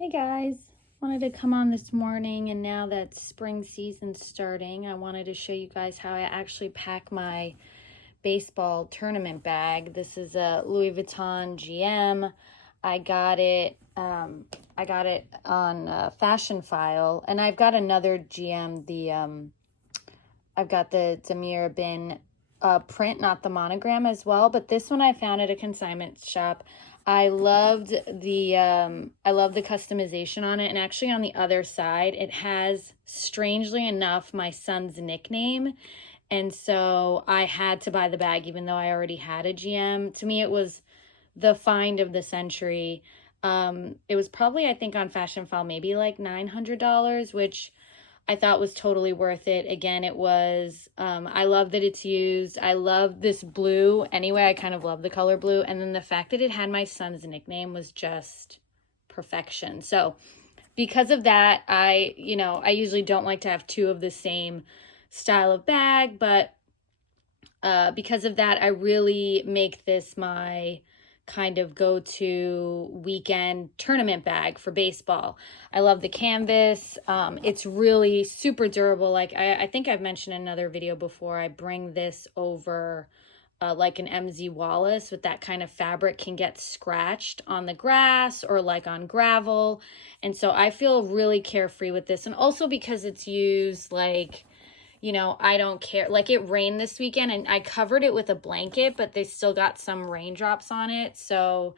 Hey guys, wanted to come on this morning, and now that spring season's starting, I wanted to show you guys how I actually pack my baseball tournament bag. This is a Louis Vuitton GM. I got it on Fashion File, and I've got another GM. I've got the Demir bin print, not the monogram as well, but this one I found at a consignment shop. I loved the customization on it, and actually on the other side it has, strangely enough, my son's nickname, and so I had to buy the bag even though I already had a GM. To me, it was the find of the century. It was probably, I think, on Fashion File maybe like $900, which I thought was totally worth it. Again, it was, I love that it's used. I love this blue. Anyway, I kind of love the color blue. And then the fact that it had my son's nickname was just perfection. So because of that, I usually don't like to have two of the same style of bag, but because of that, I really make this my kind of go-to weekend tournament bag for baseball. I love the canvas. It's really super durable. Like I think I've mentioned in another video before, I bring this over like an MZ Wallace with that kind of fabric can get scratched on the grass or like on gravel. And so I feel really carefree with this. And also because it's used like, I don't care. Like it rained this weekend and I covered it with a blanket, but they still got some raindrops on it. So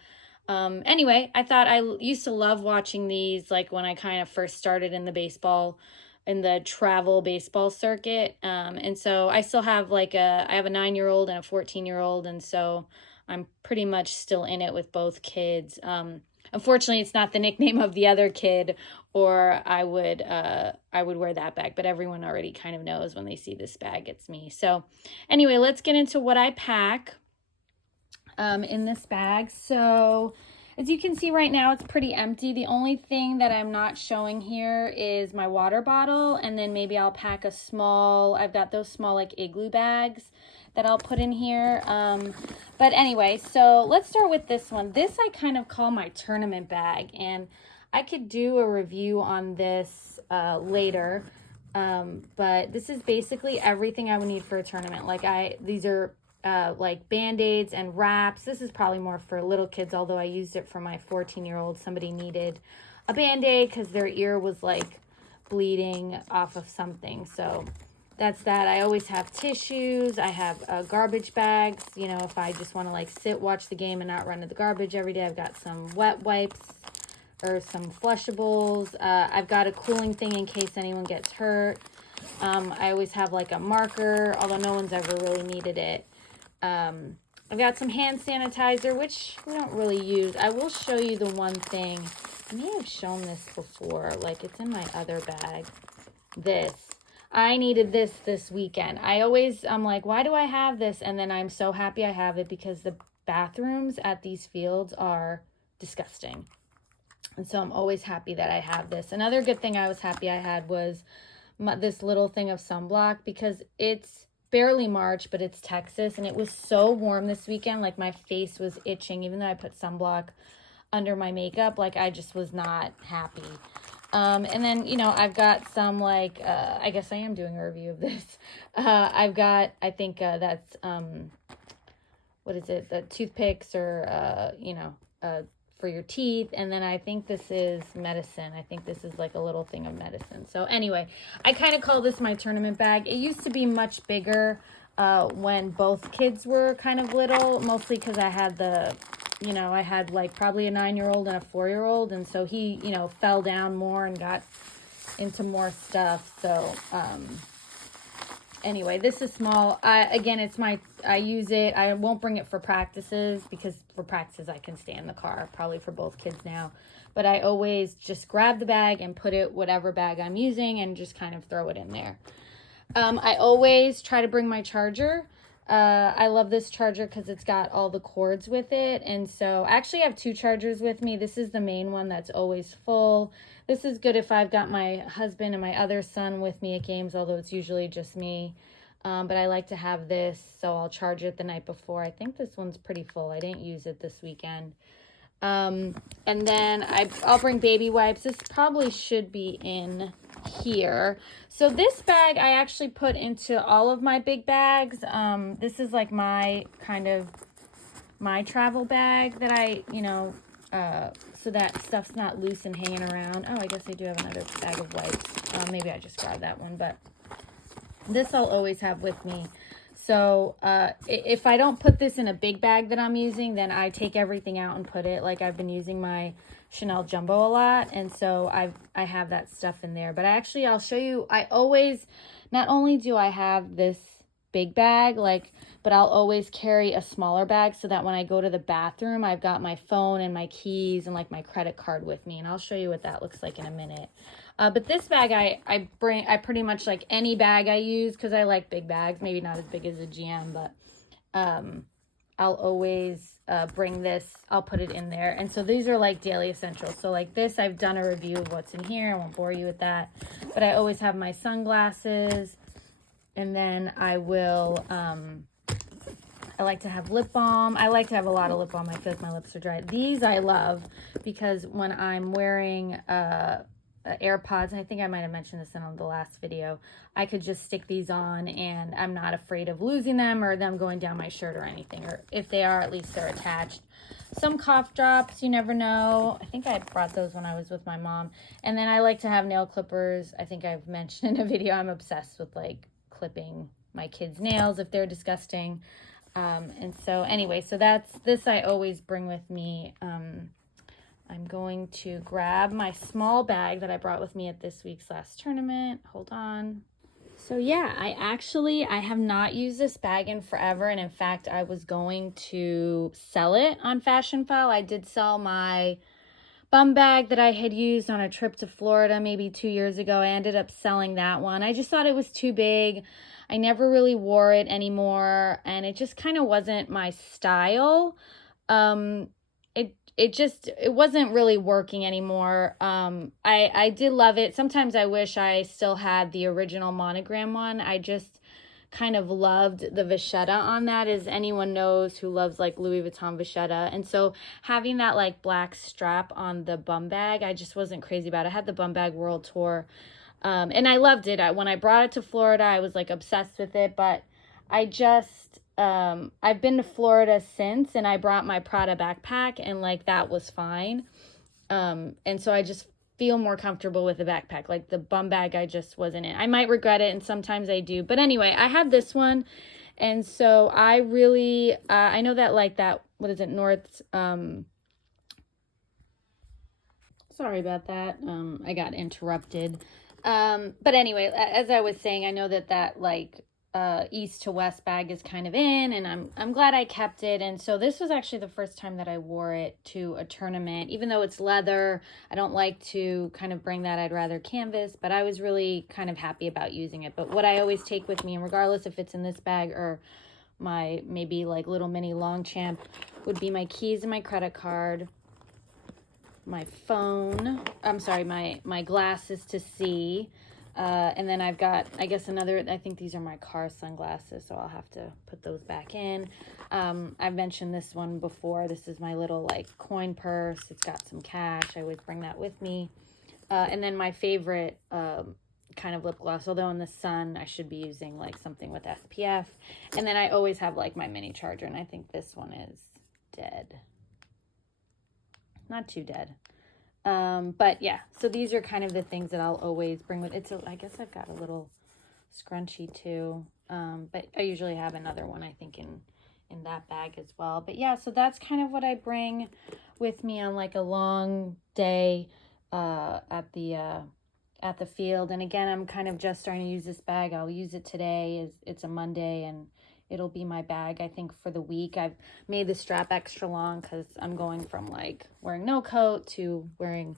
anyway, I thought I used to love watching these like when I kind of first started in the travel baseball circuit. And so I still have I have a 9-year-old and a 14-year-old. And so I'm pretty much still in it with both kids. Unfortunately, it's not the nickname of the other kid, or I would wear that bag, but everyone already kind of knows when they see this bag, it's me. So anyway, let's get into what I pack in this bag. So as you can see right now, it's pretty empty. The only thing that I'm not showing here is my water bottle, and then maybe I'll pack I've got those small like igloo bags that I'll put in here. But anyway, so let's start with this one. This I kind of call my tournament bag, and I could do a review on this later. But this is basically everything I would need for a tournament. These are like Band-Aids and wraps. This is probably more for little kids, although I used it for my 14-year-old. Somebody needed a Band-Aid because their ear was like bleeding off of something. So that's that. I always have tissues. I have garbage bags. If I just want to like sit, watch the game and not run to the garbage every day, I've got some wet wipes or some flushables. I've got a cooling thing in case anyone gets hurt. I always have like a marker, although no one's ever really needed it. I've got some hand sanitizer, which we don't really use. I will show you the one thing. I may have shown this before. Like it's in my other bag. I needed this weekend. I'm like, why do I have this? And then I'm so happy I have it because the bathrooms at these fields are disgusting. And so I'm always happy that I have this. Another good thing I was happy I had was this little thing of sunblock, because it's barely March, but it's Texas, and it was so warm this weekend. Like my face was itching, even though I put sunblock under my makeup. Like I just was not happy. And then, I've got some I guess I am doing a review of this. I've got, I think that's, what is it? The toothpicks or, for your teeth. And then I think this is medicine. I think this is like a little thing of medicine. So anyway, I kind of call this my tournament bag. It used to be much bigger when both kids were kind of little, mostly because I had I had like probably a 9-year-old and a 4-year-old. And so he, fell down more and got into more stuff. So, anyway, this is small. Again, I use it. I won't bring it for practices because for practices I can stay in the car, probably for both kids now. But I always just grab the bag and put it whatever bag I'm using and just kind of throw it in there. I always try to bring my charger. I love this charger because it's got all the cords with it. And so I actually have 2 chargers with me. This is the main one that's always full. This is good if I've got my husband and my other son with me at games, although it's usually just me. But I like to have this, so I'll charge it the night before. I think this one's pretty full. I didn't use it this weekend. And then I'll bring baby wipes. This probably should be in here. So this bag I actually put into all of my big bags. This is like my travel bag that I, so that stuff's not loose and hanging around. Oh, I guess I do have another bag of wipes. Maybe I just grabbed that one, but this I'll always have with me. So if I don't put this in a big bag that I'm using, then I take everything out and put it. Like I've been using my Chanel Jumbo a lot, and so I have that stuff in there. But I'll show you. I always, not only do I have this big bag, but I'll always carry a smaller bag so that when I go to the bathroom, I've got my phone and my keys and like my credit card with me. And I'll show you what that looks like in a minute. But this bag, I pretty much like any bag I use because I like big bags, maybe not as big as a GM, but I'll always bring this. I'll put it in there. And so these are like daily essentials. So like this, I've done a review of what's in here. I won't bore you with that. But I always have my sunglasses. And then I will, I like to have lip balm. I like to have a lot of lip balm. I feel like my lips are dry. These I love because when I'm wearing AirPods, and I think I might have mentioned this in the last video, I could just stick these on and I'm not afraid of losing them or them going down my shirt or anything. Or if they are, at least they're attached. Some cough drops, you never know. I think I brought those when I was with my mom. And then I like to have nail clippers. I think I've mentioned in a video, I'm obsessed with like clipping my kids' nails if they're disgusting. And so anyway, so this I always bring with me. I'm going to grab my small bag that I brought with me at this week's last tournament. Hold on. So yeah, I have not used this bag in forever. And in fact, I was going to sell it on Fashion File. I did sell my bum bag that I had used on a trip to Florida maybe 2 years ago. I ended up selling that one. I just thought it was too big. I never really wore it anymore, and it just kind of wasn't my style. It wasn't really working anymore. I did love it. Sometimes I wish I still had the original monogram one. I just kind of loved the vachetta on that, as anyone knows who loves like Louis Vuitton vachetta. And so having that like black strap on the bum bag, I just wasn't crazy about it. I had the bum bag world tour. And I loved it. When I brought it to Florida, I was like obsessed with it, but I just, I've been to Florida since, and I brought my Prada backpack, and like that was fine. And so I just feel more comfortable with the backpack. Like the bum bag, I just wasn't in. I might regret it, and sometimes I do. But anyway, I had this one, and so I really, I know that like that, what is it, North's, sorry about that. I got interrupted. But anyway, as I was saying, I know that like east to west bag is kind of in, and I'm glad I kept it. And so this was actually the first time that I wore it to a tournament. Even though it's leather, I don't like to kind of bring that. I'd rather canvas, but I was really kind of happy about using it. But what I always take with me, and regardless if it's in this bag or my maybe like little mini Longchamp, would be my keys and my credit card, my phone, I'm sorry, my glasses to see, and then I've got, I guess, another, I think these are my car sunglasses, so I'll have to put those back in. I've mentioned this one before. This is my little like coin purse. It's got some cash. I always bring that with me. And then my favorite kind of lip gloss, although in the sun I should be using like something with SPF. And then I always have like my mini charger, and I think this one is dead. Not too dead. But yeah, so these are kind of the things that I'll always bring with it. So I guess I've got a little scrunchie too. But I usually have another one, I think, in that bag as well. But yeah, so that's kind of what I bring with me on like a long day at the field. And again, I'm kind of just starting to use this bag. I'll use it today. It's a Monday, and it'll be my bag, I think, for the week. I've made the strap extra long because I'm going from like wearing no coat to wearing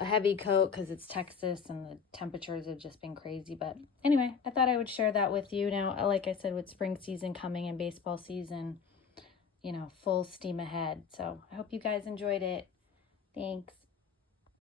a heavy coat because it's Texas and the temperatures have just been crazy. But anyway, I thought I would share that with you. Now, like I said, with spring season coming and baseball season, full steam ahead. So I hope you guys enjoyed it. Thanks.